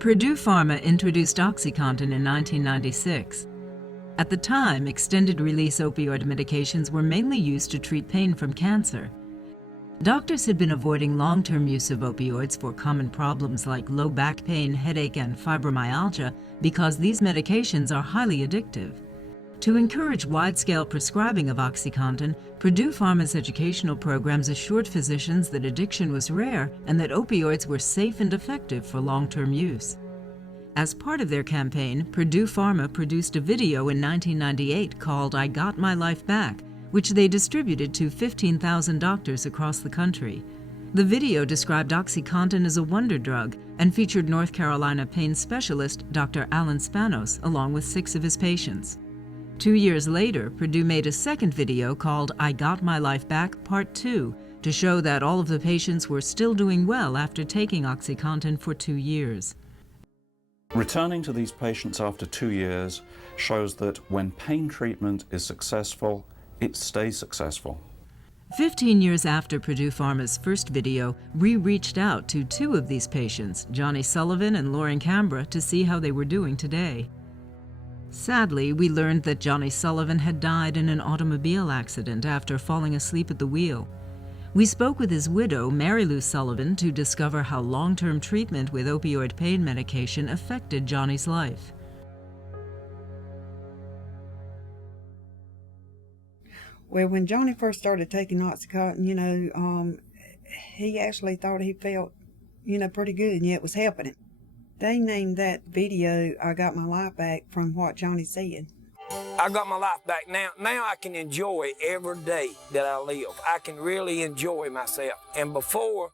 Purdue Pharma introduced OxyContin in 1996. At the time, extended-release opioid medications were mainly used to treat pain from cancer. Doctors had been avoiding long-term use of opioids for common problems like low back pain, headache, and fibromyalgia because these medications are highly addictive. To encourage wide-scale prescribing of OxyContin, Purdue Pharma's educational programs assured physicians that addiction was rare and that opioids were safe and effective for long-term use. As part of their campaign, Purdue Pharma produced a video in 1998 called "I Got My Life Back," which they distributed to 15,000 doctors across the country. The video described OxyContin as a wonder drug and featured North Carolina pain specialist Dr. Alan Spanos along with 6 of his patients. 2 years later, Purdue made a second video called "I Got My Life Back Part 2" to show that all of the patients were still doing well after taking OxyContin for 2 years. Returning to these patients after 2 years shows that when pain treatment is successful, it stays successful. 15 years after Purdue Pharma's first video, we reached out to 2 of these patients, Johnny Sullivan and Lauren Cambra, to see how they were doing today. Sadly, we learned that Johnny Sullivan had died in an automobile accident after falling asleep at the wheel. We spoke with his widow, Mary Lou Sullivan, to discover how long-term treatment with opioid pain medication affected Johnny's life. Well, when Johnny first started taking OxyContin, he actually thought he felt, pretty good, and yet it was helping him. They named that video, "I Got My Life Back," from what Johnny said. I got my life back now. Now I can enjoy every day that I live. I can really enjoy myself. And before,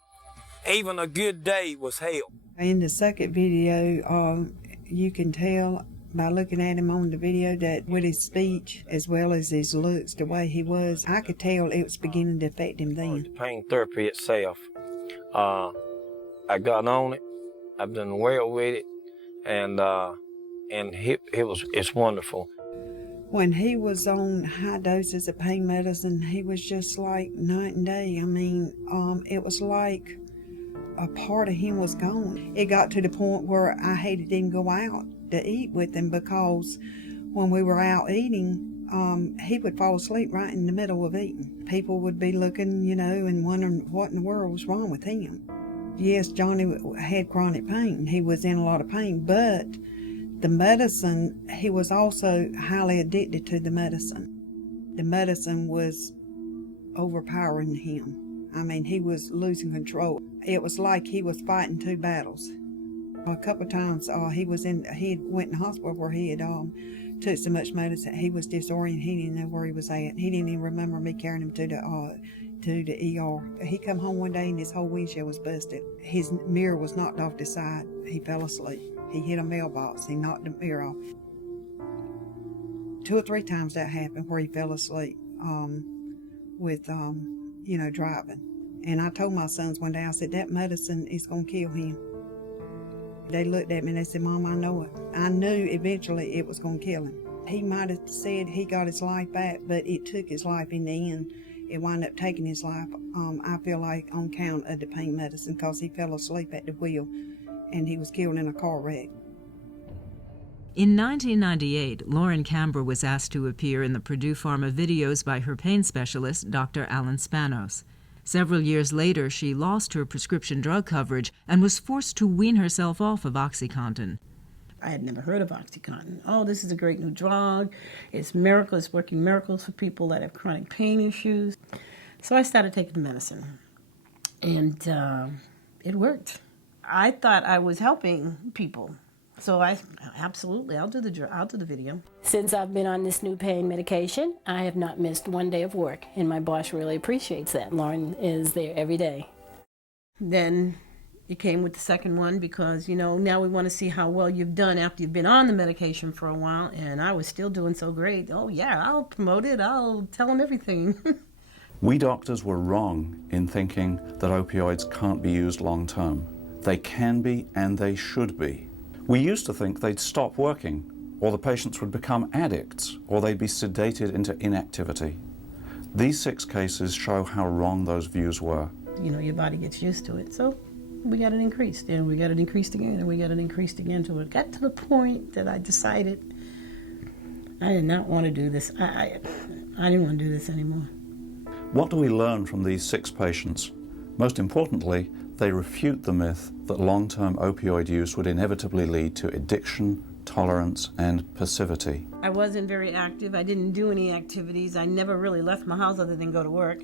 even a good day was hell. In the second video, you can tell by looking at him on the video that with his speech as well as his looks, the way he was, I could tell it was beginning to affect him then. The pain therapy itself, I got on it. I've done well with it, and it's wonderful. When he was on high doses of pain medicine, he was just like night and day. I mean, it was like a part of him was gone. It got to the point where I hated to even go out to eat with him because when we were out eating, he would fall asleep right in the middle of eating. People would be looking, and wondering what in the world was wrong with him. Yes, Johnny had chronic pain. He was in a lot of pain, but the medicine, he was also highly addicted to the medicine. The medicine was overpowering him. I mean, he was losing control. It was like he was fighting 2 battles. A couple of times he went in the hospital where he had took so much medicine, he was disoriented. He didn't know where he was at. He didn't even remember me carrying him to the ER. He come home one day and his whole windshield was busted. His mirror was knocked off the side. He fell asleep. He hit a mailbox. He knocked the mirror off. 2 or 3 times that happened where he fell asleep with driving. And I told my sons one day, I said, that medicine is going to kill him. They looked at me and they said, Mom, I know it. I knew eventually it was going to kill him. He might have said he got his life back, but it took his life in the end. It wound up taking his life, I feel like, on account of the pain medicine because he fell asleep at the wheel and he was killed in a car wreck. In 1998, Lauren Cambra was asked to appear in the Purdue Pharma videos by her pain specialist, Dr. Alan Spanos. Several years later, she lost her prescription drug coverage and was forced to wean herself off of OxyContin. I had never heard of OxyContin. Oh, this is a great new drug. It's miracle. It's working miracles for people that have chronic pain issues. So I started taking the medicine, and it worked. I thought I was helping people. So I'll do the video. Since I've been on this new pain medication, I have not missed one day of work, and my boss really appreciates that. Lauren is there every day. Then it came with the second one because, now we want to see how well you've done after you've been on the medication for a while, and I was still doing so great. Oh yeah, I'll promote it. I'll tell them everything. We doctors were wrong in thinking that opioids can't be used long term. They can be and they should be. We used to think they'd stop working, or the patients would become addicts, or they'd be sedated into inactivity. These 6 cases show how wrong those views were. Your body gets used to it, so we got it increased, and we got it increased again, and we got it increased again, till it got to the point that I decided I did not want to do this. I didn't want to do this anymore. What do we learn from these 6 patients? Most importantly, they refute the myth that long-term opioid use would inevitably lead to addiction, tolerance, and passivity. I wasn't very active. I didn't do any activities. I never really left my house other than go to work.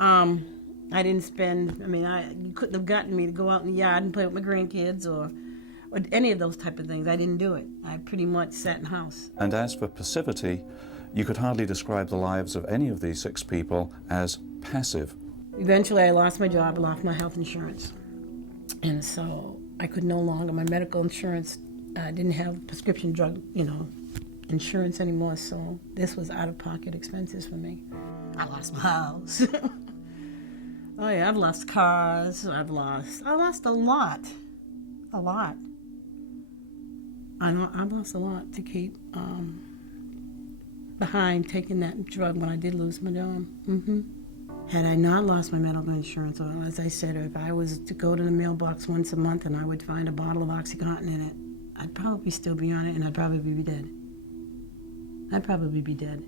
I didn't spend, you couldn't have gotten me to go out in the yard and play with my grandkids or any of those type of things. I didn't do it. I pretty much sat in the house. And as for passivity, you could hardly describe the lives of any of these 6 people as passive. Eventually I lost my job, I lost my health insurance. And so I could no longer, my medical insurance, I didn't have prescription drug, insurance anymore, so this was out-of-pocket expenses for me. I lost my house. Oh yeah, I've lost cars, I lost a lot. I lost a lot to keep behind taking that drug when I did lose my job. Had I not lost my medical insurance, or as I said, if I was to go to the mailbox once a month and I would find a bottle of OxyContin in it, I'd probably still be on it, and I'd probably be dead.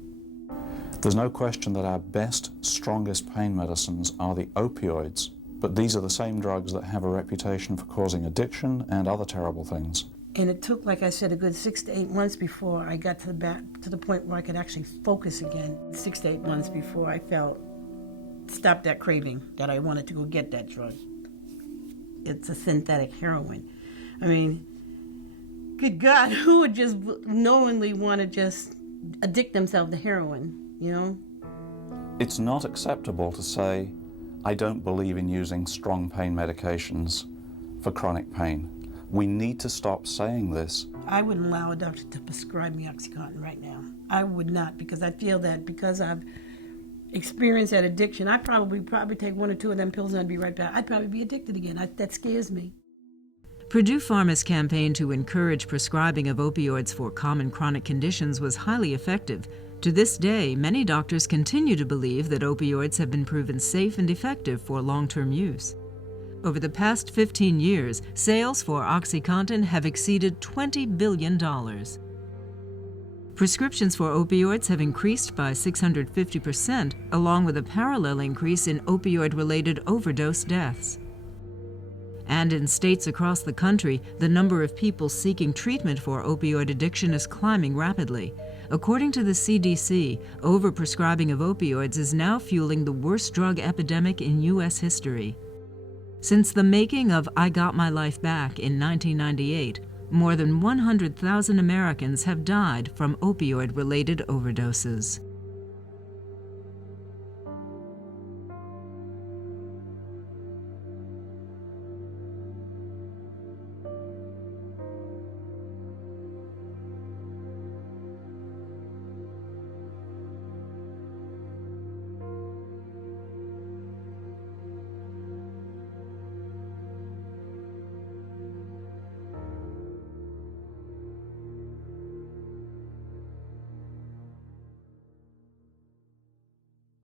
There's no question that our best, strongest pain medicines are the opioids, but these are the same drugs that have a reputation for causing addiction and other terrible things. And it took, like I said, a good 6 to 8 months before I got to the point where I could actually focus again. 6 to 8 months before I stopped that craving that I wanted to go get that drug. It's a synthetic heroin. Good God, who would just knowingly want to just addict themselves to heroin, It's not acceptable to say, I don't believe in using strong pain medications for chronic pain. We need to stop saying this. I wouldn't allow a doctor to prescribe me OxyContin right now. I would not, because I feel that because I've experienced that addiction, I'd probably take 1 or 2 of them pills and I'd be right back. I'd probably be addicted again. That scares me. Purdue Pharma's campaign to encourage prescribing of opioids for common chronic conditions was highly effective. To this day, many doctors continue to believe that opioids have been proven safe and effective for long-term use. Over the past 15 years, sales for OxyContin have exceeded $20 billion. Prescriptions for opioids have increased by 650%, along with a parallel increase in opioid-related overdose deaths. And in states across the country, the number of people seeking treatment for opioid addiction is climbing rapidly. According to the CDC, overprescribing of opioids is now fueling the worst drug epidemic in U.S. history. Since the making of I Got My Life Back in 1998, more than 100,000 Americans have died from opioid-related overdoses.